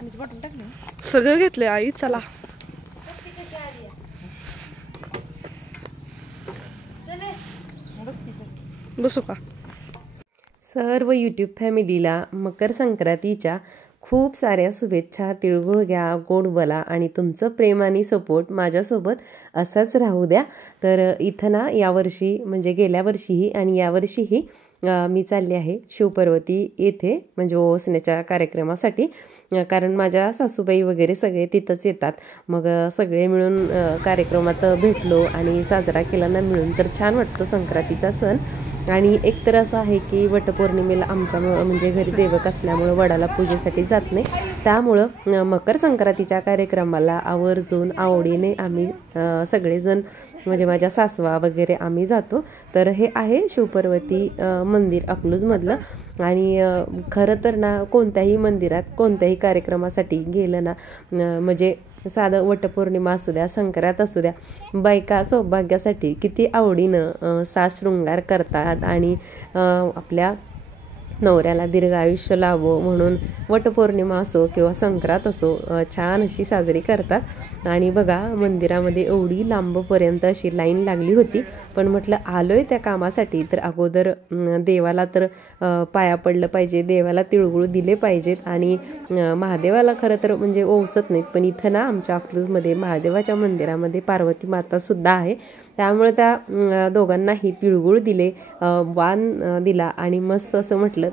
पाण्याची बॉटल टाकली सगळं घेतलंय आई. चला बसू का. सर्व यूट्यूब फॅमिलीला मकर संक्रांतीच्या खूप साऱ्या शुभेच्छा. तिळगुळ घ्या, गोड बोला आणि तुमचं प्रेम आणि सपोर्ट माझ्यासोबत असाच राहू द्या. तर इथं ना यावर्षी म्हणजे गेल्या वर्षीही आणि यावर्षीही मी चालली आहे शिवपर्वती येथे म्हणजे ओसण्याच्या कार्यक्रमासाठी. कारण माझ्या सासूबाई वगैरे सगळे तिथंच येतात. मग सगळे मिळून कार्यक्रमात भेटलो आणि साजरा केला ना मिळून. तर छान वाटतो संक्रांतीचा सण. आणि एक तर असं आहे की वटपौर्णिमेला आमचा म्हणजे घरी देवक असल्यामुळं वडाला पूजेसाठी जात नाही. त्यामुळं मकर संक्रांतीच्या कार्यक्रमाला आवर्जून आवडीने आम्ही सगळेजण म्हणजे माझ्या सासवा वगैरे आम्ही जातो. तर हे आहे शिवपर्वती मंदिर अकलूजमधलं. आणि खरं तर ना कोणत्याही मंदिरात कोणत्याही कार्यक्रमासाठी गेलं ना म्हणजे साधं वटपौर्णिमा असू द्या, संक्रांत असू द्या, बायका सौभाग्यासाठी किती आवडीनं साज शृंगार करतात आणि आपल्या नवऱ्याला दीर्घ आयुष्य लाभो म्हणून वटपौर्णिमा असो किंवा संक्रांत असो छान अशी साजरी करतात. आणि बघा मंदिरामध्ये एवढी लांबपर्यंत अशी लाईन लागली होती. पण म्हटलं आलोय त्या कामासाठी तर अगोदर देवाला तर पाया पडलं पाहिजे, देवाला तिळगुळ दिले पाहिजेत. आणि महादेवाला खरं तर म्हणजे ओवसत नाहीत, पण इथं ना आमच्या अकलूजमध्ये महादेवाच्या मंदिरामध्ये पार्वती माता सुद्धा आहे. त्यामुळे त्या दोघांनाही तिळगुळ दिले, वाण दिला आणि मस्त असं म्हटलं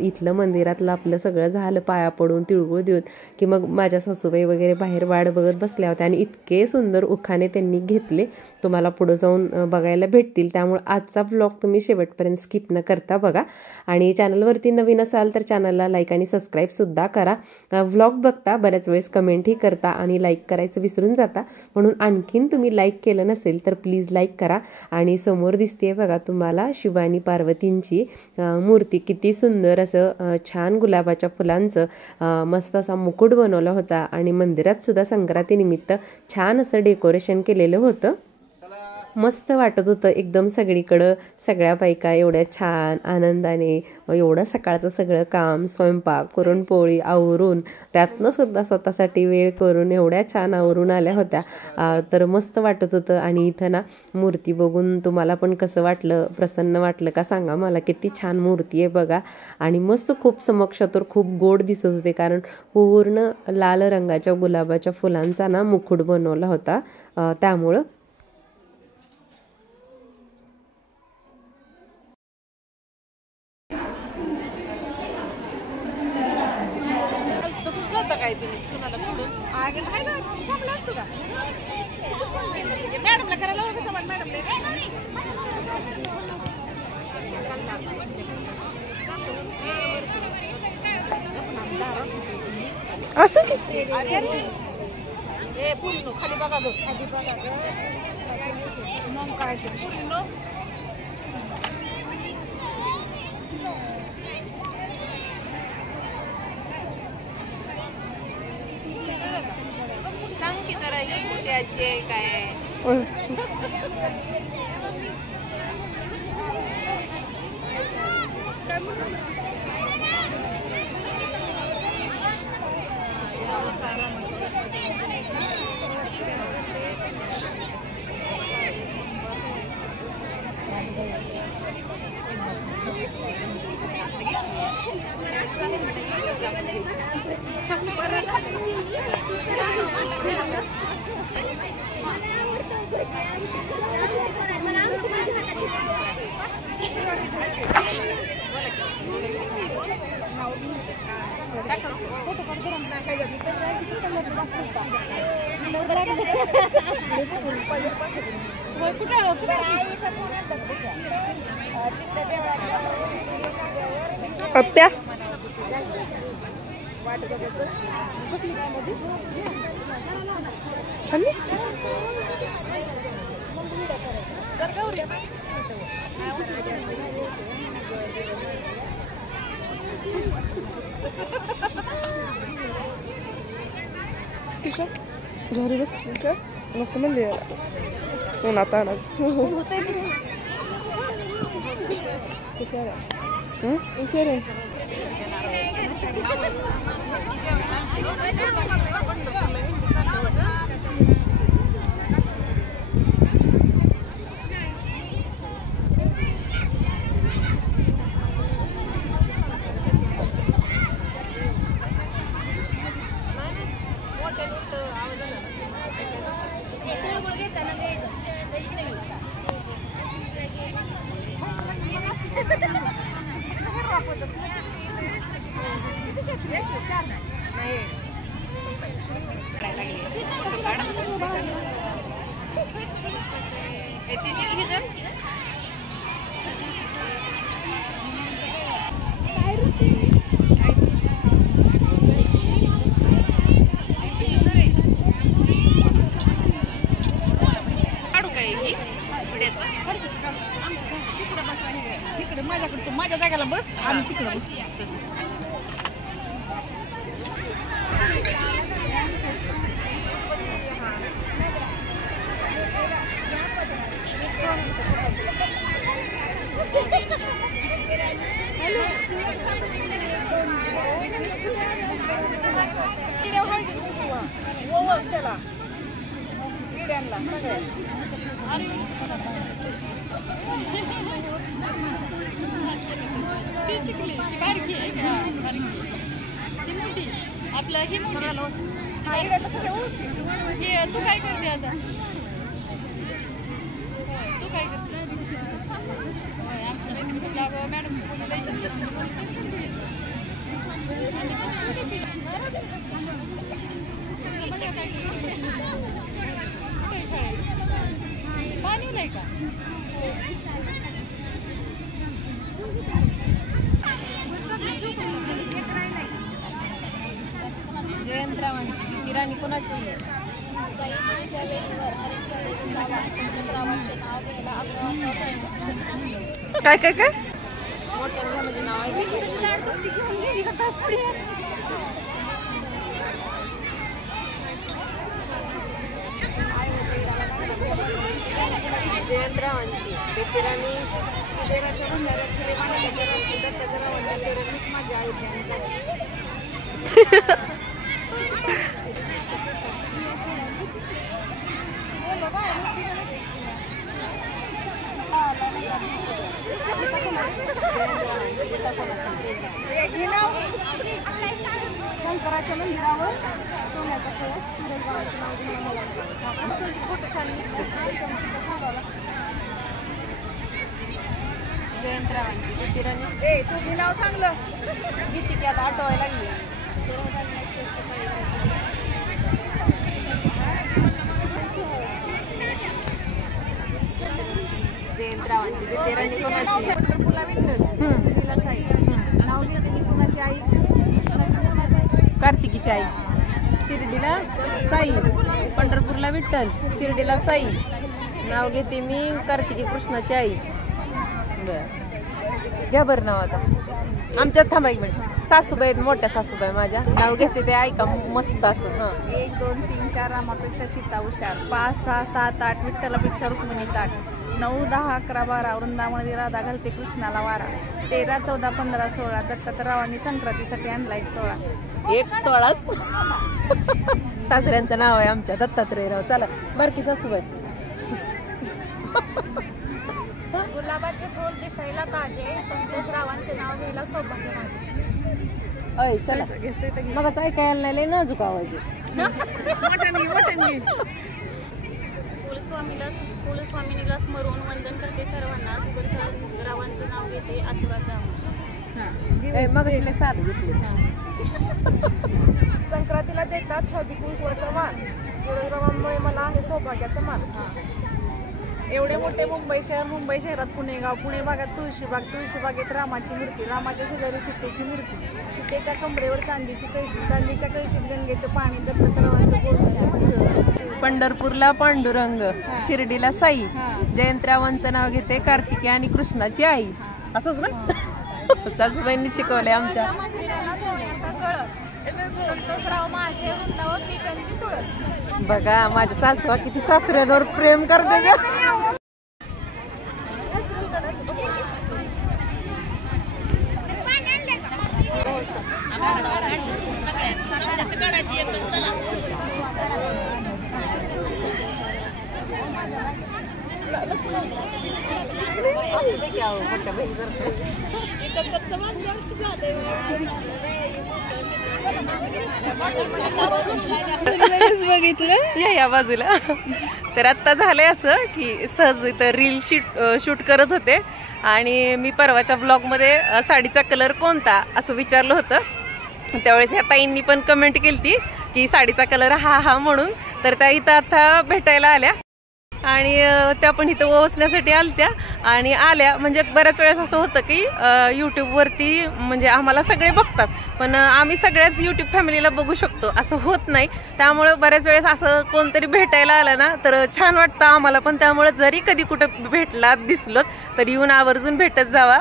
इथलं मंदिरातलं आपलं सगळं झालं पाया पडून तिळगुळ देऊन की मग माझ्या सासूबाई वगैरे बाहेर वाट बघत बसल्या होत्या. आणि इतके सुंदर उखाणे त्यांनी घेतले, तुम्हाला पुढे जाऊन बघायला भेटतील. त्यामुळे आजचा ब्लॉग तुम्ही शेवटपर्यंत स्किप न करता बघा. आणि चॅनलवरती नवीन असाल तर चॅनलला लाईक आणि सबस्क्राईब सुद्धा करा. व्लॉग बघता बऱ्याच वेळेस कमेंटही करता आणि लाईक करायचं विसरून जाता, म्हणून आणखीन तुम्ही लाईक केलं नसेल तर प्लीज लाईक करा. आणि समोर दिसते बघा तुम्हाला शिवानी पार्वतींची मूर्ती. किती सुंदर असं छान गुलाबाच्या फुलांचं मस्त असा मुकुट बनवला होता. आणि मंदिरात सुद्धा संक्रांतीनिमित्त छान असं डेकोरेशन केलेलं होतं. मस्त वाटत होतं एकदम. सगळीकडं सगळ्या बायका एवढ्या छान आनंदाने एवढं सकाळचं सगळं काम स्वयंपाक पुरणपोळी आवरून त्यातनं सुद्धा स्वतःसाठी वेळ करून एवढ्या छान आवरून आल्या होत्या. तर मस्त वाटत होतं. आणि इथं ना मूर्ती बघून तुम्हाला पण कसं वाटलं, प्रसन्न वाटलं का सांगा मला. किती छान मूर्ती आहे बघा. आणि मस्त खूप समक्ष तर खूप गोड दिसत होते, कारण पूर्ण लाल रंगाच्या गुलाबाच्या फुलांचा ना मुकुट बनवला होता. त्यामुळं काय तुम्ही तुम्हाला मॅडमला करायला असं पूर्ण खाली बघा खाली बघा मग काय पूर्ण सांग की जरा ही कुठे काय आत्या छान घरी बस मस्त म्हणजे उन्हात आणाच हुशार आहे. माझ्या जागेला बस आणि तिकडे बस. आपलं हे मोठी तू काय करते आता? तू काय करते? आमच्या मॅडम पाणी नाही का? जयंतरावांची किराणी कोणाची आहे? काय काय काय मोठ्या म्हणजे नाव आहे जयंतरावांची बेतिराणी देवाच्या भंडाऱ्यात दत्ताच्या रावांच्या माझ्या आई शंकराच्या मंदिरावर सोन्याचा कळस जयंतरावांची बेतिराणी तुम्ही नाव चांगलं गीती की आता आठवायला लागली. जयंतरावांची बेतिराणी कोणाची? पंढरपूरला विठ्ठल, शिर्डीला साई. नाव घेते मी कुणाची आई? कृष्णाची कुणाची? कार्तिकीची आई. शिर्डीला साई, पंढरपूरला विठ्ठल, शिर्डीला साई. नाव घेते मी कार्तिकी कृष्णाची आई. बर घ्या बरं नाव आता. आमच्यात थांबा एक मिनिट. सासूबाई मोठ्या सासूबाई माझ्या नाव घेते ते ऐका मस्त असं. हां 1 2 3 4 रामापेक्षा सीता हुशार. 5 6 7 8 विठ्ठलापेक्षा रुक्मिणी ताट. 9 10 11 12 वृंदामध्ये राधा घालते कृष्णाला वारा. 13 14 15 16 दत्तात्रयावांनी संक्रांतीसाठी आणला 1 तोळा. 1 तोळाच. सासऱ्यांचं नाव आहे आमच्या दत्तात्रयराव. चला बारकी सासूबाई. गुलाबाचे फूल दिसायला ताजे. संतोषरावांचे नाव घ्यायला सौभाग्य माझे. अय चला मग ऐकायला नाही लय नाजूक आवाज कुलस्वामिनीला स्मरून वंदन करते सर्वांना. रावांचं नाव घेते आशीर्वाद राव. मग साधं घेतले. संक्रांतीला देतात हळदी कुंकवाचा मान. गुरुरावांमुळे मला आहे सौभाग्याचा मान. एवढे मोठे मुंबई शहरात पुणेगाव. पुणे भागात तुळशीबागेत रामाची मूर्ती. रामाच्या शेजारी सीतेची मूर्ती. सीतेच्या कमरेवर चांदीची कळशी. चांदीच्या कळशीत गंगेचं पाणी. दत्तात्रयावांचं बोलणं. पंढरपूरला पांडुरंग, शिर्डीला साई. जयंतरावांचं नाव घेते कार्तिकी आणि कृष्णाची आई. असंच ना सासूबाईंनी शिकवलंय आमच्या. संतोषराव माझे वृंदावर मी त्यांची तुळस. बघा माझ्या सासवा किती सासऱ्यांवर प्रेम करते ग. सगळ्याचं बघितलं या बाजूला. तर आत्ता झालंय असं की सहज इथं रील शूट करत होते आणि मी परवाच्या ब्लॉगमध्ये साडीचा कलर कोणता असं विचारलं होतं. त्यावेळेस ह्या ताईंनी पण कमेंट केली की साडीचा कलर हा म्हणून. तर त्या इथं आता भेटायला आल्या आणि त्या पण इथं ओसण्यासाठी आलत्या आणि आल्या. म्हणजे बऱ्याच वेळेस असं होतं की यूट्यूबवरती म्हणजे आम्हाला सगळे बघतात पण आम्ही सगळ्याच यूट्यूब फॅमिलीला बघू शकतो असं होत नाही. त्यामुळे बऱ्याच वेळेस असं कोणतरी भेटायला आलं ना तर छान वाटतं आम्हाला पण. त्यामुळे जरी कधी कुठं भेटला दिसलो तर येऊन आवर्जून भेटत जावा.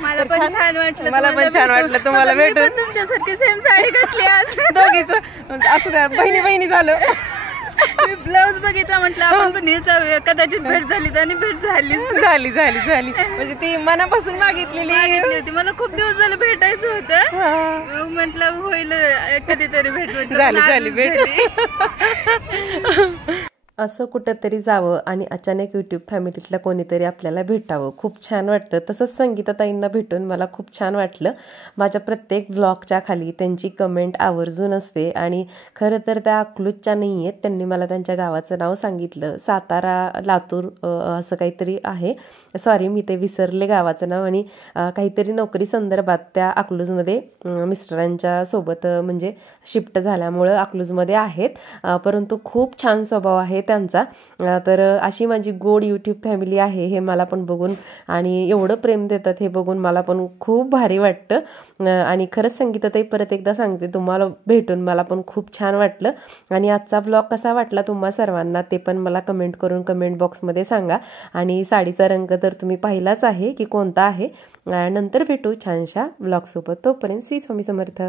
मला पण छान वाटलं. मला पण छान वाटलं तुम्हाला भेटून. तुमच्यासारखी सेम साडी घातली आज दोघीच असं द्या बहिणी बहिणी झालं. मी ब्लाऊज बघितला म्हटलं आपण पण हे जाऊया कदाचित भेट झाली आणि भेट झाली झाली म्हणजे ती मनापासून मागितलेली होती. मला खूप दिवस झालं भेटायचं होतं. म्हटलं होईल कधीतरी भेट. झाली भेट. असं कुठंतरी जावं आणि अचानक यूट्यूब फॅमिलीतल्या कोणीतरी आपल्याला भेटावं खूप छान वाटतं. तसंच संगीताताईंना भेटून मला खूप छान वाटलं. माझ्या प्रत्येक व्लॉगच्या खाली त्यांची कमेंट आवर्जून असते आणि खरं तर त्या अकलूजच्या नाही आहेत. त्यांनी मला त्यांच्या गावाचं नाव सांगितलं. सातारा लातूर असं काहीतरी आहे. सॉरी मी ते विसरले गावाचं नाव. आणि काहीतरी नोकरी संदर्भात त्या अकलूजमध्ये मिस्टरांच्या सोबत म्हणजे शिफ्ट झाल्यामुळं अकलूजमध्ये आहेत. परंतु खूप छान स्वभाव आहे त्यांचा. तर अशी माझी गोड यूट्यूब फॅमिली आहे हे मला पण बघून आणि एवढं प्रेम देतात हे बघून मला पण खूप भारी वाटतं. आणि खरंच संगीताताई परत एकदा सांगते तुम्हाला भेटून मला पण खूप छान वाटलं. आणि आजचा ब्लॉग कसा वाटला तुम्हा सर्वांना ते पण मला कमेंट करून कमेंट बॉक्समध्ये सांगा. आणि साडीचा रंग तर तुम्ही पाहिलाच आहे की कोणता आहे. नंतर भेटू छानशा ब्लॉगसोबत. तोपर्यंत श्री स्वामी समर्थ.